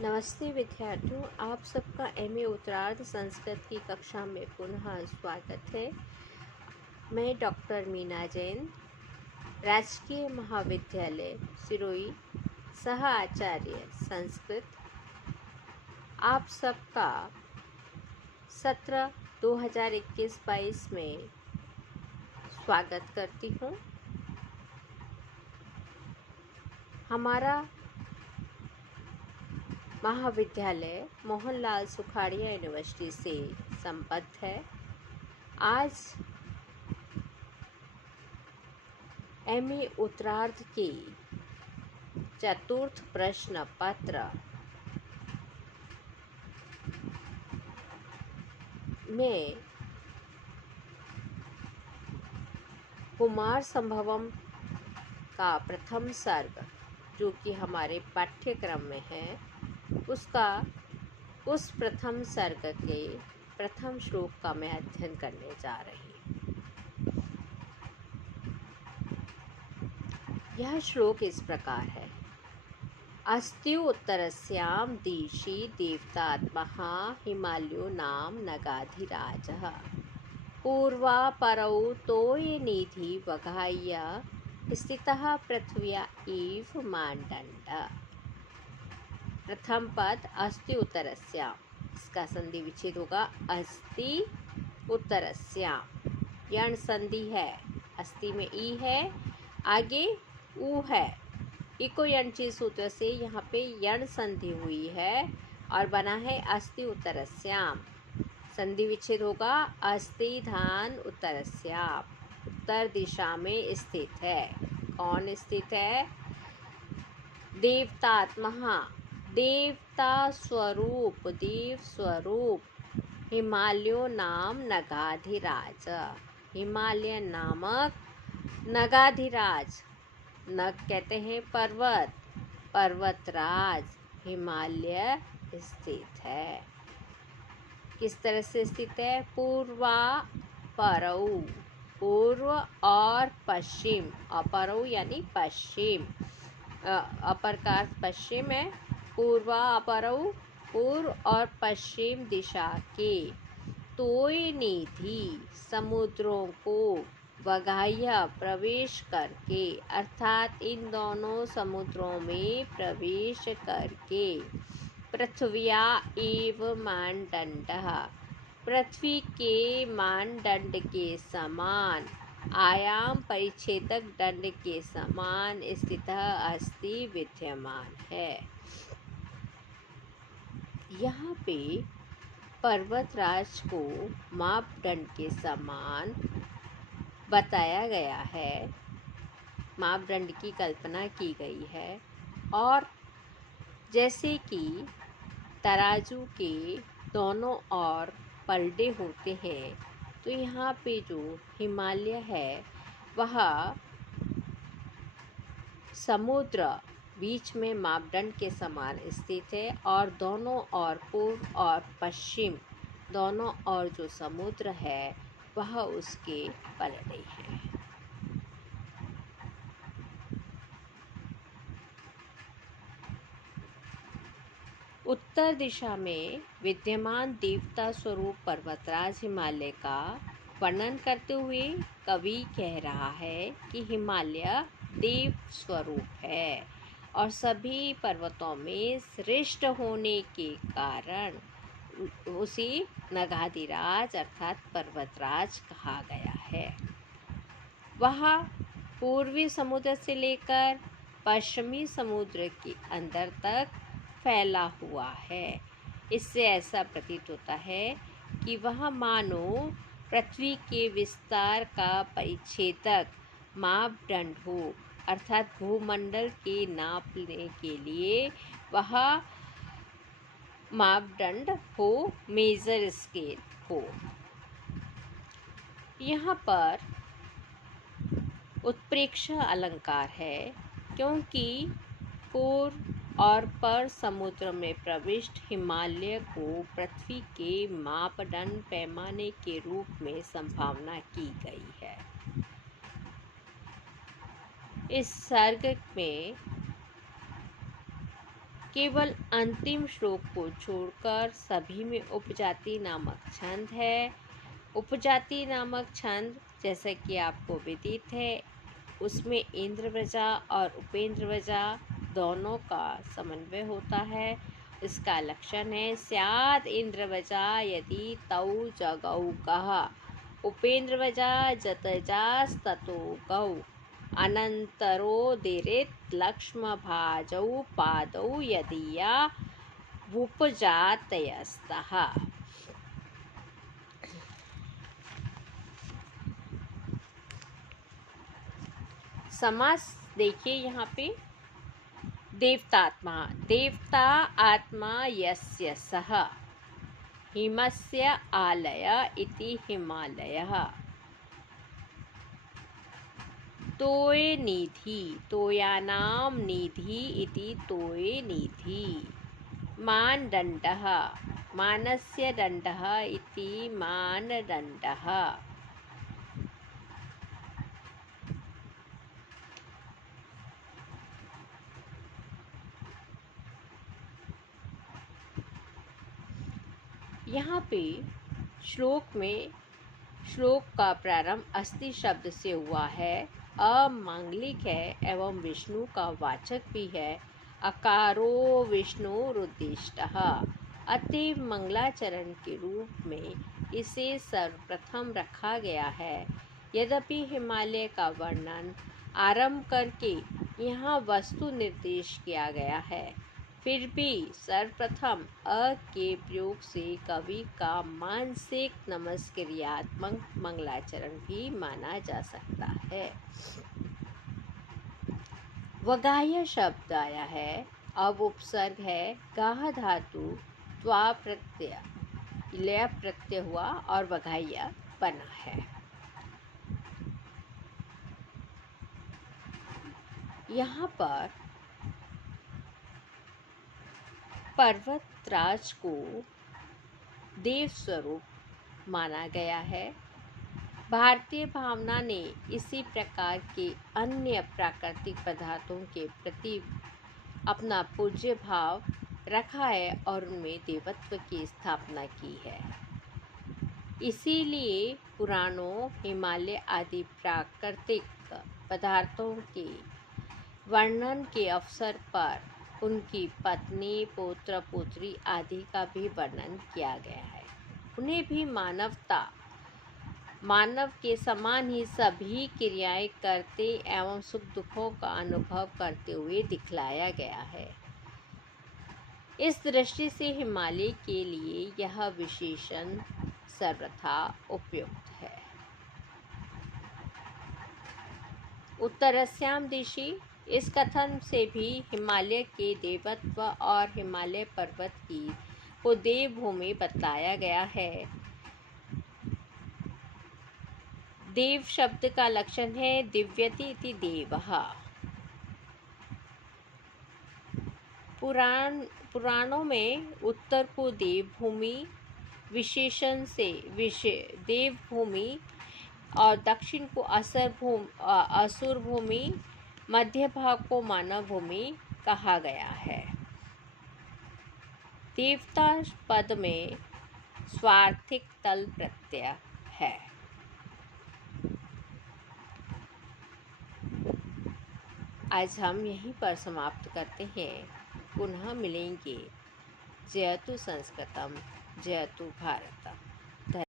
नमस्ते विद्यार्थियों, आप सबका एमए उत्तरार्ध संस्कृत की कक्षा में पुनः स्वागत है। मैं डॉक्टर मीना जैन, राजकीय महाविद्यालय सिरोही सह आचार्य संस्कृत, आप सबका सत्र 2021-22 में स्वागत करती हूँ। हमारा महाविद्यालय मोहनलाल सुखाड़िया यूनिवर्सिटी से संबद्ध है। आज एमए उत्तरार्ध के चतुर्थ प्रश्न पत्र में कुमार संभवम का प्रथम सर्ग, जो कि हमारे पाठ्यक्रम में है, उस प्रथम सर्ग के प्रथम श्लोक का मैं अध्ययन करने जा रही हूँ। यह श्लोक इस प्रकार है। अस्ति उत्तरस्यां दिशि देवतात्मः हिमालयो नाम नगाधिराजः पूर्वापरौ तोयनिधि वघाय्य स्थितः पृथ्व्या इव मांडण्ड। प्रथम पद अस्ति उत्तरस्यां, इसका संधि विच्छेद होगा अस्ति उत्तरस्यां। यण संधि है, अस्ति में ई है, आगे ऊ है। इको यणची सूत्र से यहाँ पे यण संधि हुई है और बना है अस्ति उत्तरस्यां। संधि विच्छेद होगा अस्ति धान उत्तरस्यां। उत्तर दिशा में स्थित है। कौन स्थित है? देवतात्मः, देवता स्वरूप, देव स्वरूप। हिमालयो नाम नगाधिराज, हिमालय नामक नगाधिराज, नग कहते हैं पर्वत, पर्वतराज हिमालय स्थित है। किस तरह से स्थित है? पूर्वापरौ, पूर्व और पश्चिम, अपरौ यानी पश्चिम, अपर का अर्थ पश्चिम है। पूर्वापरौ, पूर्व और पश्चिम दिशा के, तोय निधि समुद्रों को, वघाह्य प्रवेश करके, अर्थात इन दोनों समुद्रों में प्रवेश करके, पृथ्व्या एव मानदण्डः, पृथ्वी के मानदंड के समान, आयाम परिच्छेदक दंड के समान स्थित अस्ति, विद्यमान है। यहाँ पे पर्वतराज को मापदंड के समान बताया गया है, मापदंड की कल्पना की गई है। और जैसे कि तराजू के दोनों ओर पलड़े होते हैं, तो यहाँ पे जो हिमालय है वह समुद्र बीच में मापदंड के समान स्थित है और दोनों ओर पूर्व और पश्चिम दोनों ओर जो समुद्र है वह उसके पलड़े हैं। उत्तर दिशा में विद्यमान देवता स्वरूप पर्वतराज हिमालय का वर्णन करते हुए कवि कह रहा है कि हिमालय देव स्वरूप है और सभी पर्वतों में श्रेष्ठ होने के कारण उसी नगाधिराज अर्थात पर्वतराज कहा गया है। वह पूर्वी समुद्र से लेकर पश्चिमी समुद्र के अंदर तक फैला हुआ है। इससे ऐसा प्रतीत होता है कि वह मानो पृथ्वी के विस्तार का परिच्छेदक मापदंड हो, अर्थात भूमंडल के नापने के लिए वह मापदंड हो, मेजर स्केल हो। यहाँ पर उत्प्रेक्षा अलंकार है, क्योंकि पूर्व और पर समुद्र में प्रविष्ट हिमालय को पृथ्वी के मापदंड पैमाने के रूप में संभावना की गई है। इस सर्ग में केवल अंतिम श्लोक को छोड़कर सभी में उपजाति नामक छंद है। उपजाति नामक छंद जैसा कि आपको विदित है, उसमें इंद्रवजा और उपेंद्रवजा दोनों का समन्वय होता है। इसका लक्षण है स्याद इंद्रवजा यदि तौ जगौ कः, उपेंद्रवजा जतजास्ततो गौ, अनन्तरोदिरित् लक्ष्मभाजौ पादौ यदीया वुपजातयस्तः। समास देखिए यहाँ पे, देवतात्मा, देवता आत्मा यस्य सः, हिमस्य आलय इति हिमालयः, तोय निधि, तोयानां निधि इति तोय निधि, मानदण्डः, मानस्य दण्डः इति मानदण्डः। यहाँ पे श्लोक में, श्लोक का प्रारंभ अस्ति शब्द से हुआ है, अमांगलिक है एवं विष्णु का वाचक भी है। अकारो विष्णुरुद्दिष्टः, अतएव मंगलाचरण के रूप में इसे सर्वप्रथम रखा गया है। यद्यपि हिमालय का वर्णन आरंभ करके यहाँ वस्तु निर्देश किया गया है, फिर भी सर्वप्रथम अ के प्रयोग से कवि का मानसिक नमस्क्रियात्मक मंगलाचरण भी माना जा सकता है। वगाह्य शब्द आया है, अब उपसर्ग है, गाह धातु त्वा प्रत्यय लय प्रत्यय हुआ और वगाह्य बना है। यहाँ पर पर्वतराज को देव स्वरूप माना गया है। भारतीय भावना ने इसी प्रकार के अन्य प्राकृतिक पदार्थों के प्रति अपना पूज्य भाव रखा है और उनमें देवत्व की स्थापना की है। इसीलिए पुराणों, हिमालय आदि प्राकृतिक पदार्थों के वर्णन के अवसर पर उनकी पत्नी, पुत्र, पुत्री आदि का भी वर्णन किया गया है। उन्हें भी मानव के समान ही सभी क्रियाएं करते एवं सुख दुखों का अनुभव करते हुए दिखलाया गया है। इस दृष्टि से हिमालय के लिए यह विशेषण सर्वथा उपयुक्त है। उत्तरस्यां दिशि, इस कथन से भी हिमालय के देवत्व और हिमालय पर्वत की को देवभूमि बतलाया गया है। देव शब्द का लक्षण है दिव्यति इति देवः। पुराणों में उत्तर को देवभूमि विशेषण से देवभूमि और दक्षिण को असुर भूमि, मध्य भाग को मानव भूमि कहा गया है। देवता पद में स्वार्थिक तल प्रत्यय है। आज हम यहीं पर समाप्त करते हैं। पुनः मिलेंगे। जयतु संस्कृतम, जयतु भारतम।